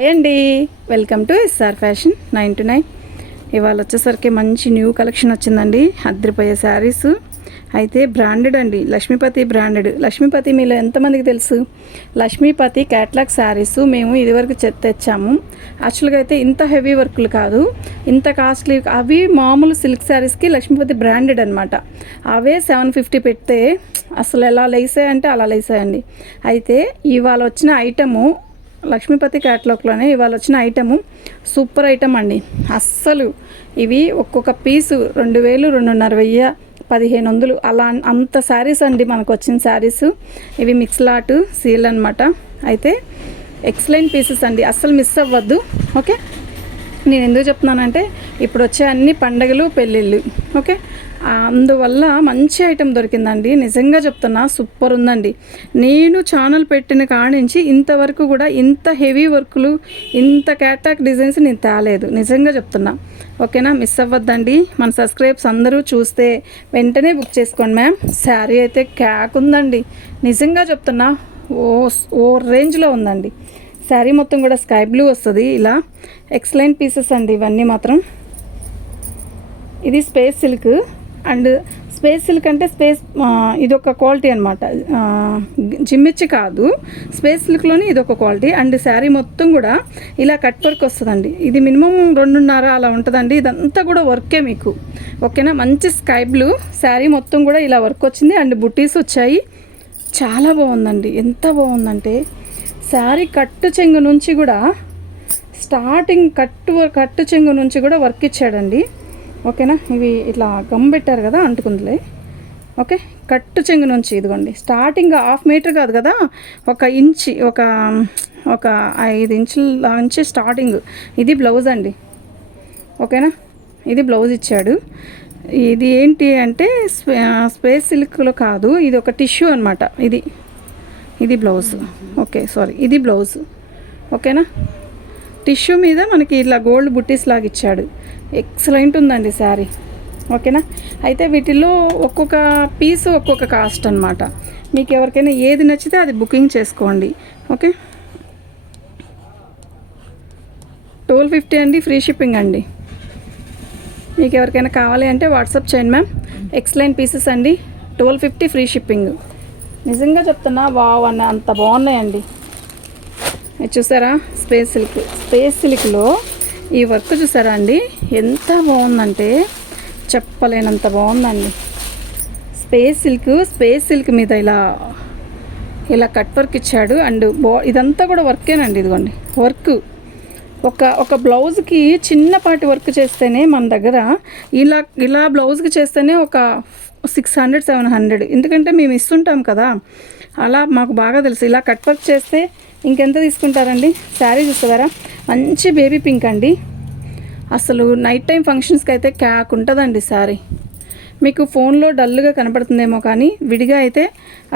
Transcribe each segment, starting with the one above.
Hi అండి. Welcome to S R fashion nine two nine. ఇవాళ వచ్చేసరికి మంచి న్యూ కలెక్షన్ వచ్చిందండి. అద్దరిపోయే శారీస్. అయితే బ్రాండెడ్ అండి. లక్ష్మీపతి బ్రాండెడ్. లక్ష్మీపతి మీలో ఎంతమందికి తెలుసు? లక్ష్మీపతి క్యాట్లాగ్ శారీస్ మేము ఇదివరకు తెచ్చాము. యాక్చువల్గా అయితే ఇంత హెవీ వర్క్లు కాదు. ఇంత కాస్ట్లీ అవి మామూలు సిల్క్ శారీస్కి లక్ష్మీపతి బ్రాండెడ్ అనమాట అవే సెవెన్ ఫిఫ్టీ పెడితే అసలు ఎలా లేసాయంటే అలా లేసాయండి. అయితే ఇవాళ వచ్చిన ఐటము లక్ష్మీపతి క్యాట్లాగ్లోనే ఇవాళ వచ్చిన ఐటము. సూపర్ ఐటమ్ అండి. అస్సలు ఇవి ఒక్కొక్క పీసు రెండు వేలు రెండున్నర వెయ్యి పదిహేను వందలు. అలా అంత శారీస్ అండి మనకు వచ్చిన శారీస్. ఇవి మిక్స్ లాట్ సీల్ అనమాట అయితే ఎక్సలెంట్ పీసెస్ అండి. అస్సలు మిస్ అవ్వద్దు. ఓకే? నేను ఎందుకు చెప్తున్నానంటే ఇప్పుడు వచ్చే అన్ని పండగలు పెళ్ళిళ్ళు. ఓకే? అందువల్ల మంచి ఐటెం దొరికిందండి. నిజంగా చెప్తున్నా సూపర్ ఉందండి. నేను ఛానల్ పెట్టిన కాడి నుంచి ఇంతవరకు కూడా ఇంత హెవీ వర్కులు ఇంత క్యాటాక్ డిజైన్స్ నేను తేలేదు. నిజంగా చెప్తున్నా. ఓకేనా? మిస్ అవ్వద్దండి. మన సబ్స్క్రైబ్స్ అందరూ చూస్తే వెంటనే బుక్ చేసుకోండి మ్యామ్. శారీ అయితే క్యాక్ ఉందండి. నిజంగా చెప్తున్నా ఓ ఓ రేంజ్లో ఉందండి. శారీ మొత్తం కూడా స్కై బ్లూ వస్తుంది ఇలా. ఎక్సలెంట్ పీసెస్ అండి ఇవన్నీ మాత్రం. ఇది space silk. And space silk అంటే స్పేస్ ఇది ఒక క్వాలిటీ అనమాట జిమ్మిచ్చి కాదు స్పేస్ సిల్క్లోని ఇది ఒక క్వాలిటీ. అండ్ శారీ మొత్తం కూడా ఇలా కట్ వర్క్ వస్తుందండి. ఇది మినిమం రెండున్నర అలా ఉంటుందండి. ఇదంతా కూడా వర్కే మీకు. ఓకేనా? మంచి స్కై బ్లూ. శారీ మొత్తం కూడా ఇలా వర్క్ వచ్చింది. అండ్ బుటీస్ వచ్చాయి. చాలా బాగుందండి. ఎంత బాగుందంటే శారీ కట్టు చెంగు నుంచి కూడా స్టార్టింగ్ కట్టు కట్టు చెంగు నుంచి కూడా వర్క్ ఇచ్చాడండి. ఓకేనా? ఇవి ఇట్లా గమ్ పెట్టారు కదా అంటుకుందిలే. ఓకే? కట్టు చెంగు నుంచి ఇదిగోండి. స్టార్టింగ్ హాఫ్ మీటర్ కాదు కదా? ఒక ఇంచి ఒక ఒక ఐదు ఇంచుల నుంచి స్టార్టింగ్. ఇది బ్లౌజ్ అండి. ఓకేనా? ఇది బ్లౌజ్ ఇచ్చాడు. ఇది ఏంటి అంటే స్పే- స్పేస్ సిల్క్లో కాదు ఇది ఒక టిష్యూ అనమాట ఇది. ఇది బ్లౌజ్. Okay sorry. ఇది బ్లౌజ్. ఓకేనా? టిష్యూ మీద మనకి ఇట్లా గోల్డ్ బుట్టీస్ లాగా ఇచ్చాడు. ఎక్సలెంట్ ఉందండి శారీ. ఓకేనా? అయితే వీటిల్లో ఒక్కొక్క పీస్ ఒక్కొక్క కాస్ట్ అనమాట మీకు ఎవరికైనా ఏది నచ్చితే అది బుకింగ్ చేసుకోండి. ఓకే? టోల్ ఫిఫ్టీ అండి ఫ్రీ షిప్పింగ్ అండి. మీకు ఎవరికైనా కావాలి అంటే వాట్సాప్ చేయండి మ్యామ్. ఎక్సలెంట్ పీసెస్ అండి. టోల్ ఫిఫ్టీ ఫ్రీ షిప్పింగ్ నిజంగా చెప్తున్నా వావ్ అన్న అంత బాగున్నాయండి. చూసారా? స్పేస్ సిల్క్ స్పేస్ సిల్క్లో ఈ వర్క్ చూసారా అండి? ఎంత బాగుందంటే చెప్పలేనంత బాగుందండి. స్పేస్ సిల్క్ స్పేస్ సిల్క్ మీద ఇలా ఇలా కట్ వర్క్ ఇచ్చాడు. అండ్ బా ఇదంతా కూడా వర్కేనండి ఇదిగోండి. వర్క్. ఒక ఒక బ్లౌజ్కి చిన్నపాటి వర్క్ చేస్తేనే మన దగ్గర ఇలా ఇలా బ్లౌజ్కి చేస్తేనే ఒక సిక్స్ హండ్రెడ్ సెవెన్ హండ్రెడ్. ఎందుకంటే మేము ఇస్తుంటాం కదా. అలా మాకు బాగా తెలుసు. ఇలా కట్ వర్క్ చేస్తే ఇంకెంత తీసుకుంటారండి? శారీ చూస్తారా? మంచి బేబీ పింక్ అండి. అసలు నైట్ టైం ఫంక్షన్స్కి అయితే క్యాక్ ఉంటుందండి శారీ. మీకు ఫోన్లో డల్గా కనపడుతుందేమో కానీ విడిగా అయితే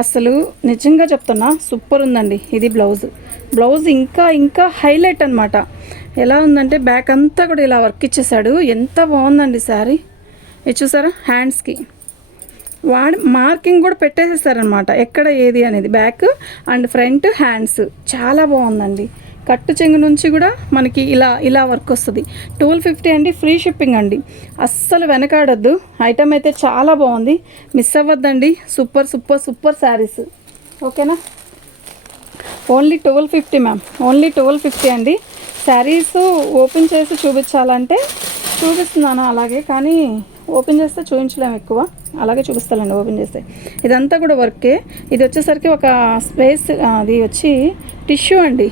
అసలు నిజంగా చెప్తున్నా సూపర్ ఉందండి ఇది బ్లౌజ్. బ్లౌజ్ ఇంకా ఇంకా హైలైట్ అనమాట ఎలా ఉందంటే బ్యాక్ అంతా కూడా ఇలా వర్క్ ఇచ్చేసాడు. ఎంత బాగుందండి శారీ. ఇది చూసారా? హ్యాండ్స్కి. వాడి మార్కింగ్ కూడా పెట్టేసేసారనమాట ఎక్కడ ఏది అనేది. Back and front hands. చాలా బాగుందండి. కట్టు చెంగు నుంచి కూడా మనకి ఇలా ఇలా వర్క్ వస్తుంది. ట్వెల్వ్ ఫిఫ్టీ అండి ఫ్రీ షిప్పింగ్ అండి. అస్సలు వెనకాడొద్దు. ఐటమ్ అయితే చాలా బాగుంది. Miss అవ్వద్దండి. Super super super saris. ఓకేనా? Only twelve fifty ma'am. Only twelve fifty అండి. శారీస్ ఓపెన్ చేసి చూపించాలంటే చూపిస్తున్నాను అలాగే. కానీ ఓపెన్ చేస్తే చూపించలేము ఎక్కువ. అలాగే చూపిస్తానండి ఓపెన్ చేస్తే. ఇదంతా కూడా వర్కే. ఇది వచ్చేసరికి ఒక స్పేస్ అది వచ్చి టిష్యూ అండి.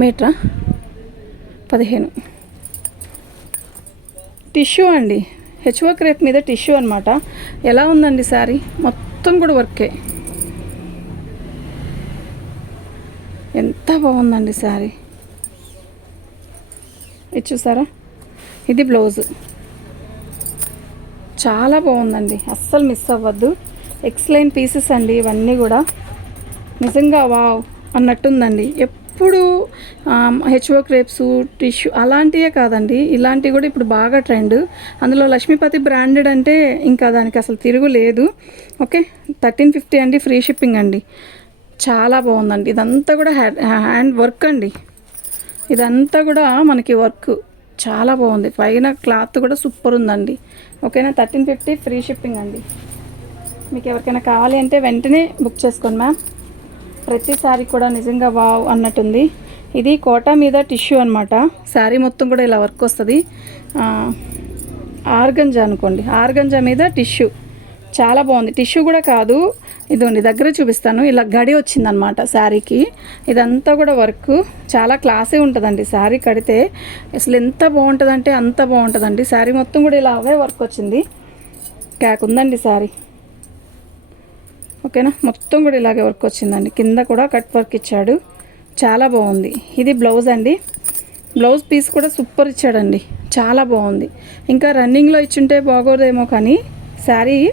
మీటరా? పదిహేను. టిష్యూ అండి. హెచ్ఓ క్రేప్ మీద టిష్యూ అనమాట ఎలా ఉందండి శారీ? మొత్తం కూడా వర్కే. ఎంత బాగుందండి శారీ. ఇది చూసారా? ఇది బ్లౌజ్. చాలా బాగుందండి. అస్సలు మిస్ అవ్వద్దు. ఎక్సలెంట్ పీసెస్ అండి ఇవన్నీ కూడా. నిజంగా వావ్ అన్నట్టుందండి. ఎప్పుడు హెచ్ఓ క్రేప్స్ టిష్యూ అలాంటివే కాదండి. ఇలాంటివి కూడా ఇప్పుడు బాగా ట్రెండ్ అందులో లక్ష్మీపతి బ్రాండెడ్ అంటే ఇంకా దానికి అసలు తిరుగు లేదు. ఓకే? థర్టీన్ ఫిఫ్టీ అండి ఫ్రీ షిప్పింగ్ అండి. చాలా బాగుందండి. ఇదంతా కూడా హ్యా హ్యాండ్ వర్క్ అండి. ఇదంతా కూడా మనకి వర్క్ చాలా బాగుంది. పైన క్లాత్ కూడా సూపర్ ఉందండి. ఓకేనా? థర్టీన్ ఫిఫ్టీ ఫ్రీ షిప్పింగ్ అండి. మీకు ఎవరికైనా కావాలి అంటే వెంటనే బుక్ చేసుకోండి మ్యామ్. ప్రతిసారి కూడా నిజంగా వావ్ అన్నట్టుంది. ఇది కోటా మీద టిష్యూ అనమాట శారీ మొత్తం కూడా ఇలా వర్క్ వస్తుంది. ఆర్గంజా అనుకోండి. ఆర్గంజా మీద టిష్యూ. చాలా బాగుంది. టిష్యూ కూడా కాదు. ఇదిగోండి దగ్గర చూపిస్తాను. ఇలా గడి వచ్చిందనమాట శారీకి. ఇదంతా కూడా వర్క్. చాలా క్లాసీ ఉంటుందండి శారీ కడితే. అసలు ఎంత బాగుంటుందంటే అంత బాగుంటుందండి. శారీ మొత్తం కూడా ఇలా అవే వర్క్ వచ్చింది. క్యాక్ ఉందండి శారీ. ఓకేనా? మొత్తం కూడా ఇలాగే వర్క్ వచ్చిందండి. కింద కూడా కట్ వర్క్ ఇచ్చాడు. చాలా బాగుంది. ఇది బ్లౌజ్ అండి. బ్లౌజ్ పీస్ కూడా సూపర్ ఇచ్చాడండి. చాలా బాగుంది. ఇంకా రన్నింగ్లో ఇచ్చుంటే బాగోదేమో కానీ శారీ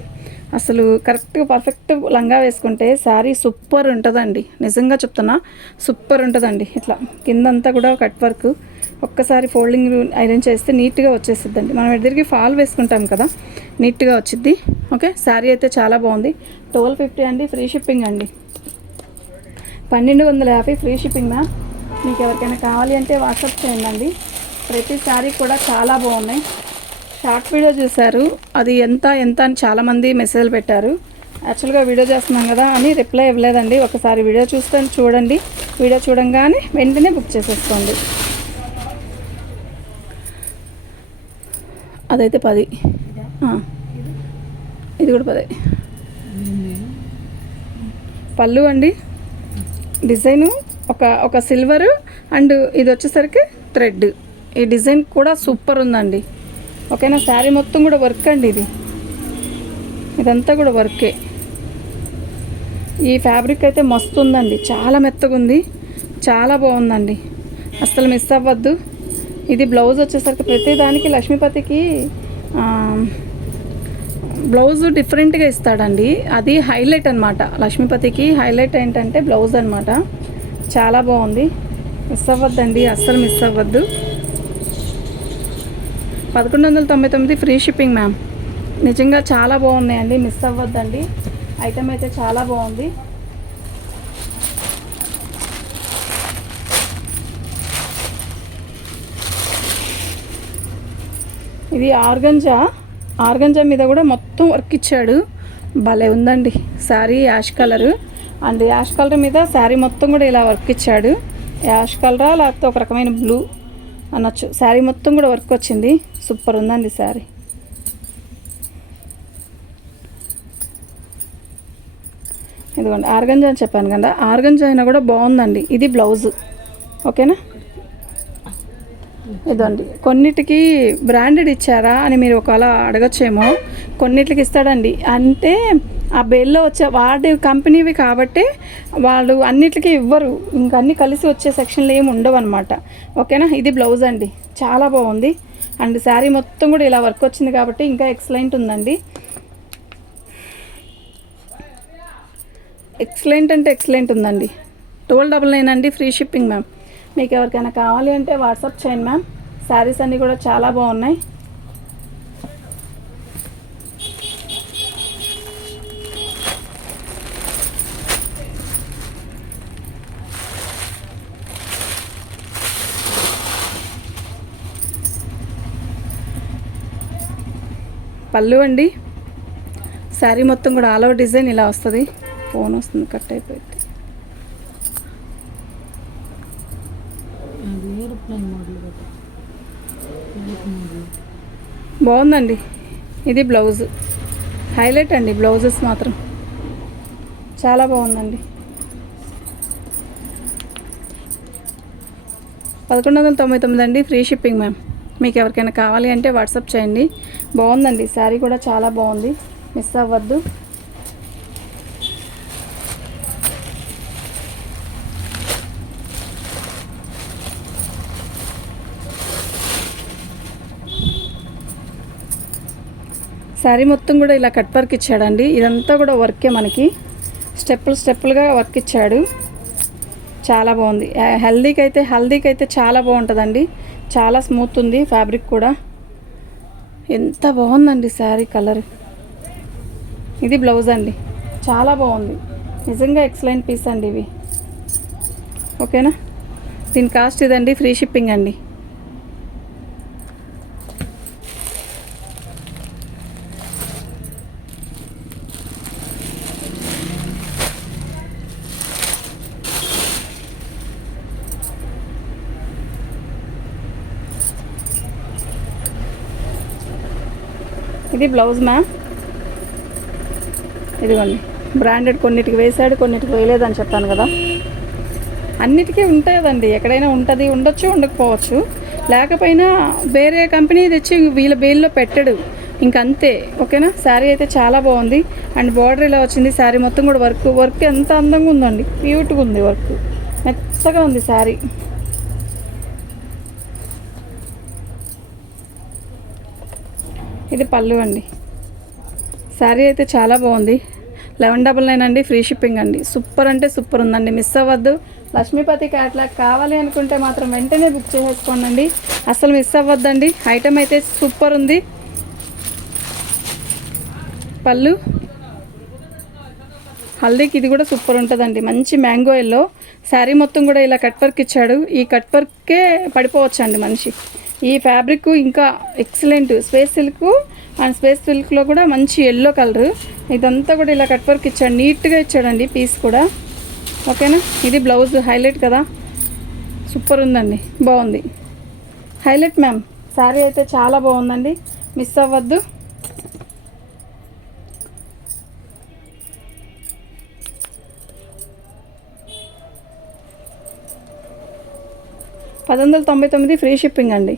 అసలు కరెక్ట్గా పర్ఫెక్ట్ లంగా వేసుకుంటే శారీ సూపర్ ఉంటుందండి. నిజంగా చెప్తున్నా సూపర్ ఉంటుందండి. ఇట్లా కిందంతా కూడా కట్ వర్క్ ఒక్కసారి ఫోల్డింగ్ ఐరన్ చేస్తే నీట్గా వచ్చేసిద్దండి. మనం ఎదురికి ఫాల్ వేసుకుంటాం కదా నీట్గా వచ్చిద్ది. ఓకే శారీ అయితే చాలా బాగుంది. ట్వెల్వ్ ఫిఫ్టీ అండి ఫ్రీ షిప్పింగ్ అండి. పన్నెండు వందల యాభై ఫ్రీ షిప్పింగ్ మ్యామ్. మీకు ఎవరికైనా కావాలి అంటే వాట్సాప్ చేయండి అండి. ప్రతి శారీ కూడా చాలా బాగున్నాయి. షార్ట్ వీడియో చేశారు. అది ఎంత ఎంత అని చాలామంది మెసేజ్లు పెట్టారు. యాక్చువల్గా వీడియో చేస్తున్నాం కదా అని రిప్లై ఇవ్వలేదండి. ఒకసారి వీడియో చూస్తే చూడండి. వీడియో చూడంగానే వెంటనే బుక్ చేసేసుకోండి. అదైతే పది. ఇది కూడా పది. పళ్ళు అండి. డిజైను ఒక ఒక సిల్వర్ అండ్ ఇది వచ్చేసరికి థ్రెడ్. ఈ డిజైన్ కూడా సూపర్ ఉందండి. ఓకేనా? శారీ మొత్తం కూడా వర్క్ అండి ఇది. ఇదంతా కూడా వర్కే ఈ ఫ్యాబ్రిక్ అయితే మస్తు ఉందండి. చాలా మెత్తగా ఉంది. చాలా బాగుందండి. అస్సలు మిస్ అవ్వద్దు. ఇది బ్లౌజ్ వచ్చేసరికి ప్రతి దానికి లక్ష్మీపతికి బ్లౌజ్ డిఫరెంట్గా ఇస్తాడండి. అది హైలైట్ అనమాట లక్ష్మీపతికి హైలైట్ ఏంటంటే బ్లౌజ్ అనమాట చాలా బాగుంది. మిస్ అవ్వద్దండి. అస్సలు మిస్ అవ్వద్దు. పదకొండు వందల తొంభై తొమ్మిది ఫ్రీ షిప్పింగ్ మ్యామ్ నిజంగా చాలా బాగున్నాయండి. మిస్ అవ్వద్దండి. ఐటమ్ అయితే చాలా బాగుంది. ఇది ఆర్గంజా. ఆర్గంజా మీద కూడా మొత్తం వర్క్ ఇచ్చాడు. భలే ఉందండి. Sari ash colour. And ash colour మీద శారీ మొత్తం కూడా ఇలా వర్క్ ఇచ్చాడు. యాష్ కలరా లేకపోతే ఒక రకమైన బ్లూ. అనొచ్చు. శారీ మొత్తం కూడా వర్క్ వచ్చింది. సూపర్ ఉందండి శారీ. ఇదిగోండి ఆర్గంజా అని చెప్పాను కదా ఆర్గంజా అయినా కూడా బాగుందండి. ఇది బ్లౌజ్ ఓకేనా? ఇదండి కొన్నిటికి బ్రాండెడ్ ఇచ్చారా అని మీరు ఒకవేళ అడగచ్చేమో కొన్నిటికి ఇస్తాడండి. అంటే ఆ బెల్లో వచ్చే వాడి కంపెనీవి కాబట్టి వాళ్ళు అన్నిటికీ ఇవ్వరు. ఇంక అన్నీ కలిసి వచ్చే సెక్షన్లు ఏమి ఉండవు అనమాట ఓకేనా? ఇది బ్లౌజ్ అండి. చాలా బాగుంది. అండ్ శారీ మొత్తం కూడా ఇలా వర్క్ వచ్చింది కాబట్టి ఇంకా ఎక్సలెంట్ ఉందండి. ఎక్సలెంట్ అంటే ఎక్సలెంట్ ఉందండి. టోల్ డబల్ నైన్ అండి ఫ్రీ షిప్పింగ్ మ్యామ్. మీకు ఎవరికైనా కావాలి అంటే వాట్సాప్ చేయండి మ్యామ్. శారీస్ అన్నీ కూడా చాలా బాగున్నాయి. పళ్ళు అండి. శారీ మొత్తం కూడా ఆల్ ఓవర్ డిజైన్ ఇలా వస్తుంది. ఫోన్ వస్తుంది కట్ అయిపోయింది. బాగుందండి. ఇది బ్లౌజ్. హైలైట్ అండి బ్లౌజెస్ మాత్రం. చాలా బాగుందండి. పదకొండు వందల తొంభై తొమ్మిది అండి ఫ్రీ షిప్పింగ్ మ్యామ్. మీకు ఎవరికైనా కావాలి అంటే వాట్సాప్ చేయండి. బాగుందండి. శారీ కూడా చాలా బాగుంది. మిస్ అవ్వద్దు. శారీ మొత్తం కూడా ఇలా కట్ వర్క్ ఇచ్చాడండి. ఇదంతా కూడా వర్కే మనకి. స్టెప్పులు స్టెప్పులుగా వర్క్ ఇచ్చాడు. చాలా బాగుంది. హెల్దీకి అయితే హెల్దీకి అయితే చాలా బాగుంటుందండి. చాలా స్మూత్ ఉంది ఫ్యాబ్రిక్ కూడా. ఎంత బాగుందండి శారీ కలర్. ఇది బ్లౌజ్ అండి. చాలా బాగుంది. నిజంగా ఎక్సలెంట్ పీస్ అండి ఇవి. ఓకేనా దీని కాస్ట్ ఇదండి ఫ్రీ షిప్పింగ్ అండి. ఇది బ్లౌజ్ మ్యామ్ ఇదిగోండి. బ్రాండెడ్ కొన్నిటికి వేసాడు కొన్నిటికి వేయలేదని చెప్పాను కదా. అన్నిటికీ ఉంటాయి కదండి ఎక్కడైనా ఉంటుంది ఉండొచ్చు ఉండకపోవచ్చు. లేకపోయినా వేరే కంపెనీ తెచ్చి వీళ్ళ బేల్లో పెట్టడు. ఇంకంతే ఓకేనా? శారీ అయితే చాలా బాగుంది. అండ్ బార్డర్ ఇలా వచ్చింది. శారీ మొత్తం కూడా వర్క్ వర్క్ ఎంత అందంగా ఉందండి. క్యూట్గా ఉంది వర్క్ మెత్తగా ఉంది శారీ ఇది పళ్ళు అండి. శారీ అయితే చాలా బాగుంది. లెవెన్ డబల్ నైన్ అండి ఫ్రీ షిప్పింగ్ అండి. సూపర్ అంటే సూపర్ ఉందండి. మిస్ అవ్వద్దు. లక్ష్మీపతి క్యాట్లాగ్ కావాలి అనుకుంటే మాత్రం వెంటనే బుక్ చేసేసుకోండి అసలు మిస్ అవ్వద్దండి. ఐటమ్ అయితే సూపర్ ఉంది. పళ్ళు. హల్దీకి ఇది కూడా సూపర్ ఉంటుందండి. మంచి మ్యాంగో ఎల్లో. శారీ మొత్తం కూడా ఇలా కట్ వర్క్ ఇచ్చాడు. ఈ కట్ వర్కే పడిపోవచ్చండి మనిషి. ఈ ఫ్యాబ్రిక్ ఇంకా excellent space silk and space సిల్క్లో కూడా మంచి ఎల్లో కలర్ ఇదంతా కూడా ఇలా కట్ వర్క్ ఇచ్చాడు. నీట్గా ఇచ్చాడండి పీస్ కూడా. ఓకేనా ఇది బ్లౌజ్ హైలైట్ కదా? సూపర్ ఉందండి. బాగుంది. హైలైట్ మ్యామ్ శారీ అయితే చాలా బాగుందండి. మిస్ అవ్వద్దు. పది వందల తొంభై తొమ్మిది ఫ్రీ షిప్పింగ్ అండి.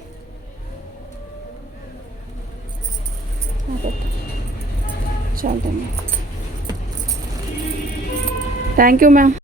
చాలా థ్యాంక్ యూ మ్యామ్